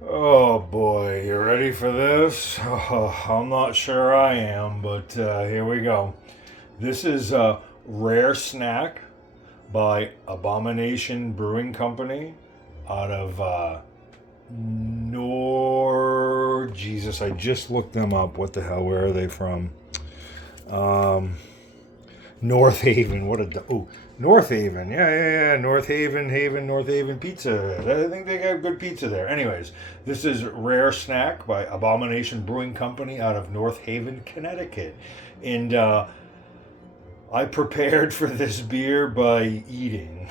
Oh boy, you ready for this? I'm not sure I am, but here we go. This is a Rare Snack by Abomination Brewing Company out of Jesus, I just looked them up. What the hell? Where are they from? Um, North Haven. North Haven. Yeah. North Haven, North Haven Pizza. I think they got good pizza there. Anyways, this is Rare Snack by Abomination Brewing Company out of North Haven, Connecticut. And I prepared for this beer by eating.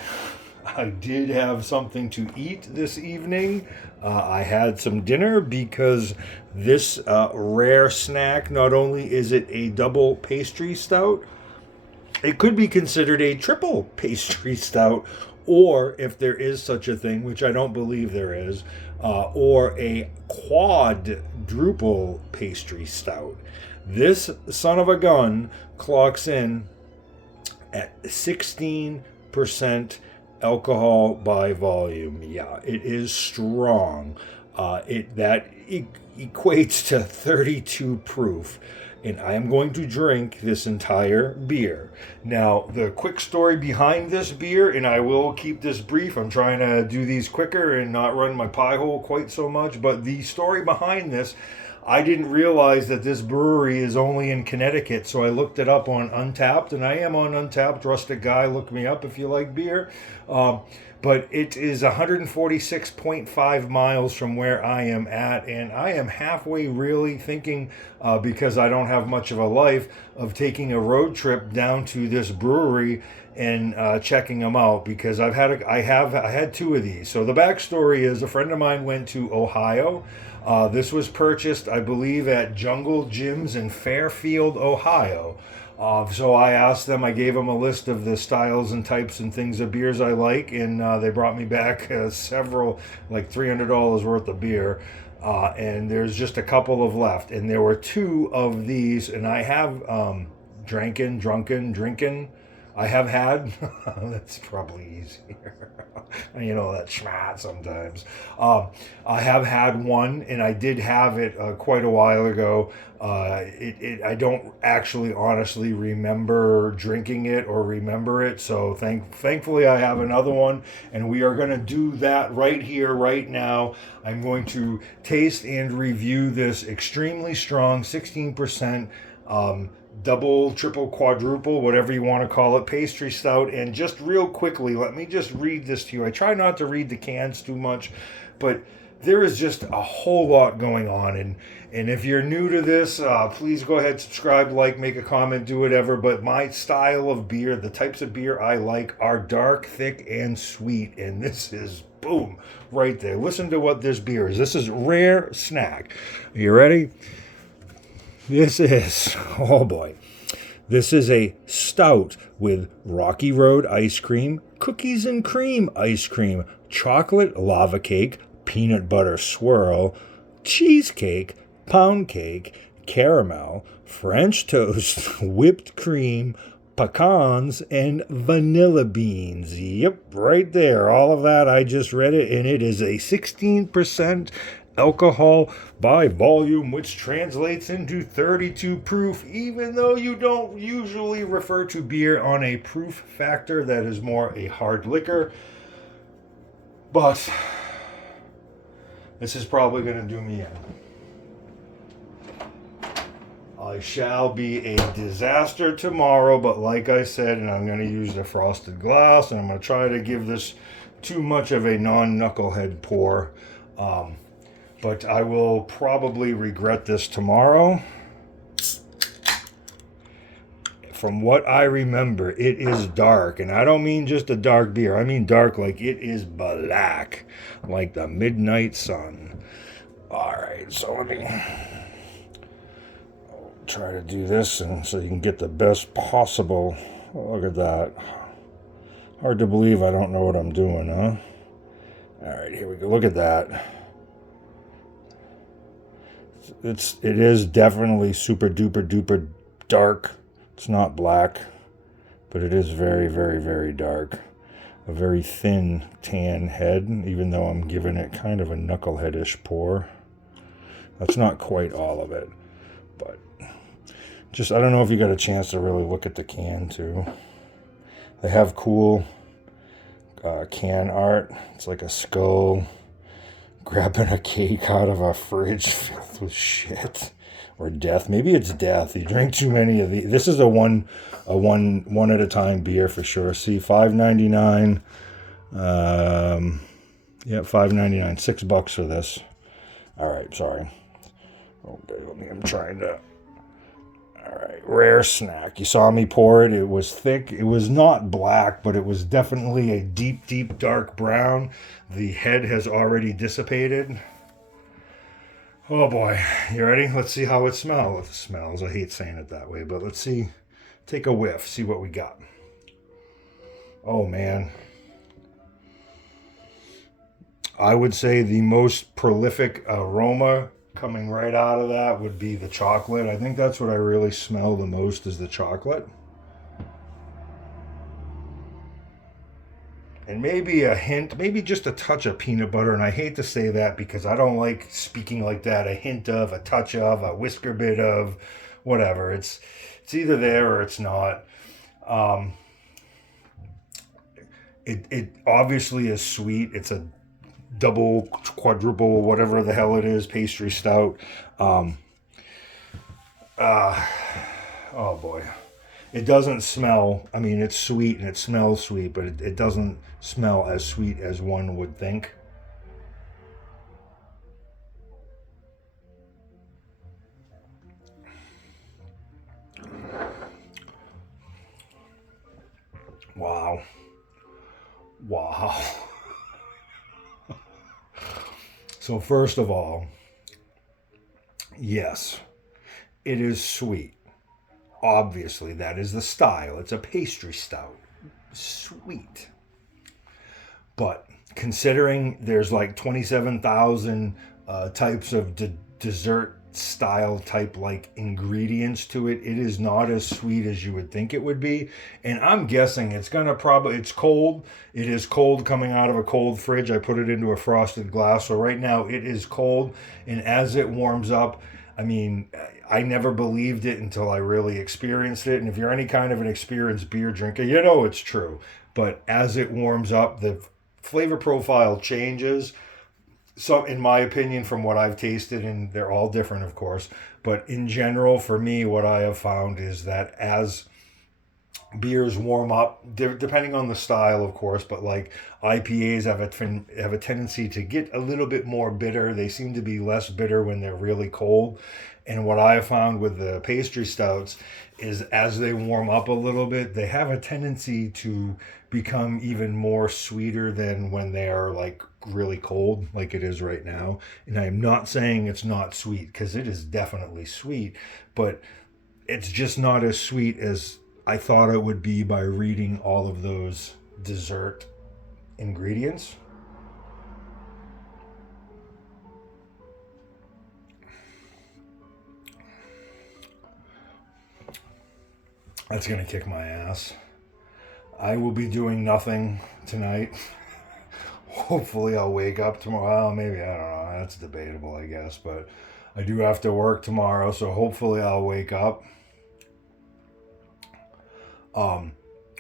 I did have something to eat this evening. I had some dinner because this rare snack, not only is it a double pastry stout, it could be considered a triple pastry stout, or if there is such a thing, which I don't believe there is, or a quadruple pastry stout. This son of a gun clocks in at 16% alcohol by volume. Yeah, it is strong. It equates to 32 proof. And I am going to drink this entire beer. Now, the quick story behind this beer, and I will keep this brief. I'm trying to do these quicker and not run my pie hole quite so much. But the story behind this, I didn't realize that this brewery is only in Connecticut, so I looked it up on Untapped, and I am on Untapped. Rustic guy, look me up if you like beer. But it is 146.5 miles from where I am at, and I am halfway really thinking, because I don't have much of a life, of taking a road trip down to this brewery and checking them out because I had two of these. So the backstory is a friend of mine went to Ohio. This was purchased, I believe, at Jungle Gyms in Fairfield, Ohio. So I asked them, I gave them a list of the styles and types and things of beers I like, and they brought me back several, like $300 worth of beer. And there's just a couple of left. And there were two of these, and I have drinking. I have had. That's probably easier. That schmat sometimes. I have had one, and I did have it quite a while ago. I don't actually honestly remember drinking it or remember it. So thankfully, I have another one, and we are going to do that right here, right now. I'm going to taste and review this extremely strong 16%. Double, triple, quadruple, whatever you want to call it, pastry stout. And just real quickly, let me just read this to you. I try not to read the cans too much, but there is just a whole lot going on. And if you're new to this, please go ahead, subscribe, like, make a comment, do whatever. But my style of beer, the types of beer I like, are dark, thick, and sweet. And this is, boom, right there. Listen to what this beer is. This is Rare Snack. Are you ready? This is, oh boy, this is a stout with Rocky Road ice cream, cookies and cream ice cream, chocolate lava cake, peanut butter swirl, cheesecake, pound cake, caramel, French toast, whipped cream, pecans, and vanilla beans. Yep, right there. All of that, I just read it, and it is a 16% alcohol by volume, which translates into 32 proof, even though you don't usually refer to beer on a proof factor. That is more a hard liquor. But this is probably going to do me in. I shall be a disaster tomorrow, but like I said, and I'm going to use the frosted glass, and I'm going to try to give this too much of a non-knucklehead pour. But I will probably regret this tomorrow. From what I remember, it is dark. And I don't mean just a dark beer. I mean dark like it is black. Like the midnight sun. Alright, so let me try to do this and so you can get the best possible. Look at that. Hard to believe I don't know what I'm doing, huh? Alright, here we go. Look at that. It is definitely super duper dark. It's not black, but it is very, very, very dark. a very thin tan head, even though I'm giving it kind of a knuckleheadish pour. That's not quite all of it, but just, I don't know if you got a chance to really look at the can too. They have cool can art. It's like a skull grabbing a cake out of a fridge filled with shit. Or death. Maybe it's death. You drink too many of these. This is a one at a time beer for sure. See, $5.99. Yeah, $5.99. $6 for this. All right, sorry. Okay, I'm trying to. All right, rare snack. You saw me pour it. It was thick. It was not black, but it was definitely a deep, deep dark brown. The head has already dissipated. Oh boy, you ready? Let's see how it smells. I hate saying it that way, but let's see. Take a whiff, see what we got. Oh man. I would say the most prolific aroma coming right out of that would be the chocolate. I think that's what I really smell the most is the chocolate. And maybe a hint, maybe just a touch of peanut butter. And I hate to say that because I don't like speaking like that. A hint of, a touch of, a whisker bit of, whatever. It's either there or it's not. It obviously is sweet. It's a double, quadruple, whatever the hell it is, pastry stout. Oh boy. It doesn't smell, I mean, it's sweet and it smells sweet, but it doesn't smell as sweet as one would think. Wow. Wow. So first of all, yes, it is sweet. Obviously, that is the style. It's a pastry stout. Sweet. But considering there's like 27,000 types of dessert style type like ingredients to it, it is not as sweet as you would think it would be. And I'm guessing it's gonna it's cold. It is cold coming out of a cold fridge. I put it into a frosted glass. So right now it is cold. And as it warms up, I mean, I never believed it until I really experienced it. And if you're any kind of an experienced beer drinker, you know it's true. But as it warms up, the flavor profile changes. So, in my opinion, from what I've tasted, and they're all different, of course, but in general, for me, what I have found is that as beers warm up, depending on the style, of course, but like IPAs have a tendency to get a little bit more bitter. They seem to be less bitter when they're really cold. And what I have found with the pastry stouts is as they warm up a little bit, they have a tendency to become even more sweeter than when they are like really cold, like it is right now. And I'm not saying it's not sweet, because it is definitely sweet, but it's just not as sweet as I thought it would be by reading all of those dessert ingredients. That's going to kick my ass. I will be doing nothing tonight. Hopefully I'll wake up tomorrow. Well, maybe, I don't know. That's debatable, I guess. But I do have to work tomorrow, so hopefully I'll wake up.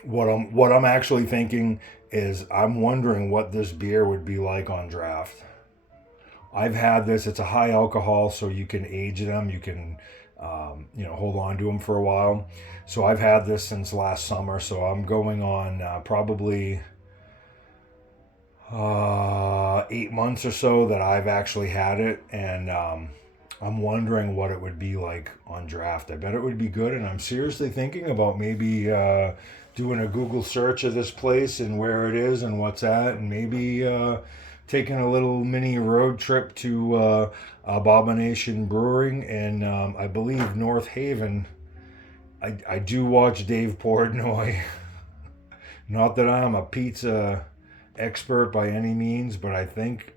What I'm actually thinking is I'm wondering what this beer would be like on draft. I've had this. It's a high alcohol, so you can age them. You can, hold on to them for a while. So I've had this since last summer. So I'm going on probably 8 months or so that I've actually had it, and I'm wondering what it would be like on draft. I bet it would be good, and I'm seriously thinking about maybe doing a Google search of this place and where it is and what's at, and maybe taking a little mini road trip to Abomination Brewing and I believe North Haven. I do watch Dave Portnoy. Not that I'm a pizza expert by any means, but I think,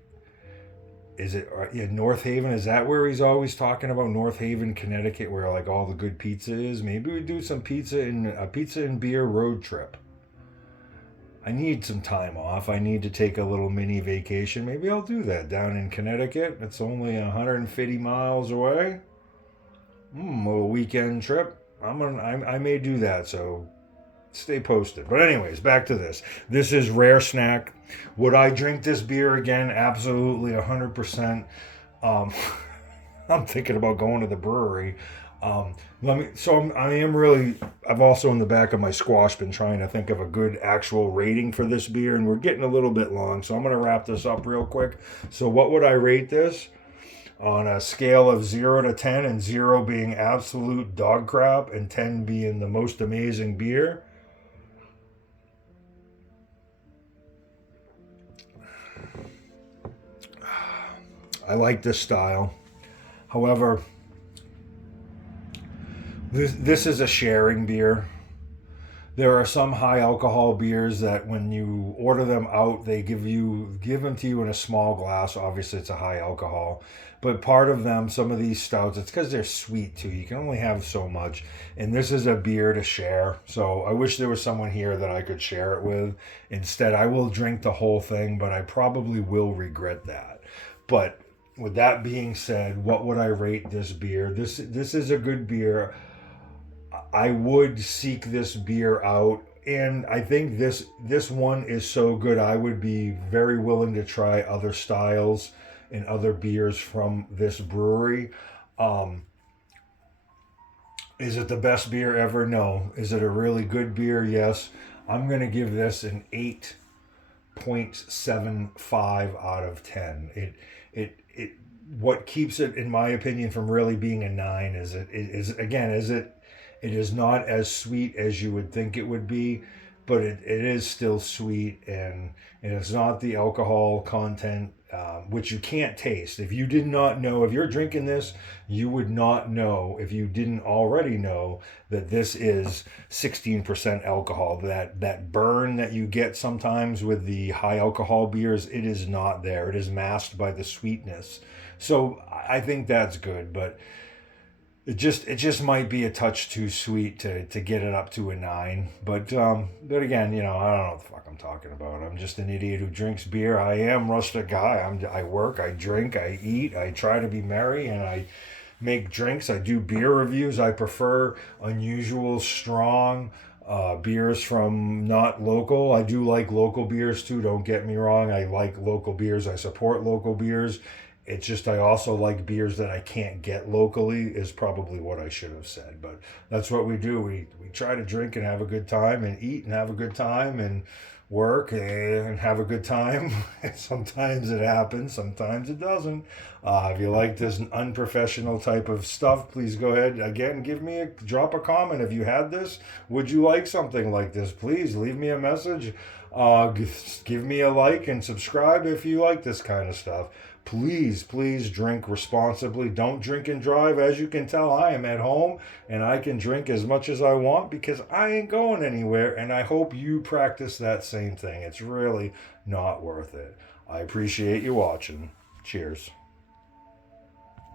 is it North Haven? Is that where he's always talking about? North Haven, Connecticut, where like all the good pizza is? Maybe we do some pizza and beer road trip. I need some time off. I need to take a little mini vacation. Maybe I'll do that down in Connecticut. It's only 150 miles away. A little weekend trip. I may do that. So stay posted. But anyways, back to this. This is Rare Snack. Would I drink this beer again? Absolutely, 100%. Um, I'm thinking about going to the brewery. I am really. I've also in the back of my squash been trying to think of a good actual rating for this beer, and we're getting a little bit long, so I'm going to wrap this up real quick. So, what would I rate this on a scale of 0 to 10, and 0 being absolute dog crap, and 10 being the most amazing beer? I like this style. However, this is a sharing beer. There are some high alcohol beers that when you order them out, they give them to you in a small glass. Obviously, it's a high alcohol, but part of them, some of these stouts, it's because they're sweet too. You can only have so much, and this is a beer to share. So I wish there was someone here that I could share it with. Instead, I will drink the whole thing, but I probably will regret that. But with that being said, what would I rate this beer? This is a good beer. I would seek this beer out, and I think this one is so good. I would be very willing to try other styles and other beers from this brewery. Um, is it the best beer ever? No. Is it a really good beer? Yes. I'm gonna give this an 8.75 out of 10. It what keeps it, in my opinion, from really being a 9 is it is not as sweet as you would think it would be, but it is still sweet, and it's not the alcohol content, which you can't taste. If you did not know, if you're drinking this, you would not know, if you didn't already know, that this is 16% alcohol. That burn that you get sometimes with the high alcohol beers, it is not there. It is masked by the sweetness. So I think that's good, but it just might be a touch too sweet to get it up to a 9. But again, I don't know what the fuck I'm talking about. I'm just an idiot who drinks beer. I am rustic guy. I work, I drink, I eat, I try to be merry, and I make drinks. I do beer reviews. I prefer unusual, strong beers from not local. I do like local beers too. Don't get me wrong. I like local beers. I support local beers. It's just I also like beers that I can't get locally, is probably what I should have said. But that's what we do. We try to drink and have a good time, and eat and have a good time, and work and have a good time. Sometimes it happens, sometimes it doesn't. If you like this unprofessional type of stuff, please go ahead again, drop a comment. If you had this, would you like something like this? Please leave me a message. Give me a like and subscribe if you like this kind of stuff. Please drink responsibly. Don't drink and drive. As you can tell, I am at home and I can drink as much as I want because I ain't going anywhere, and I hope you practice that same thing. It's really not worth it. I appreciate you watching. Cheers.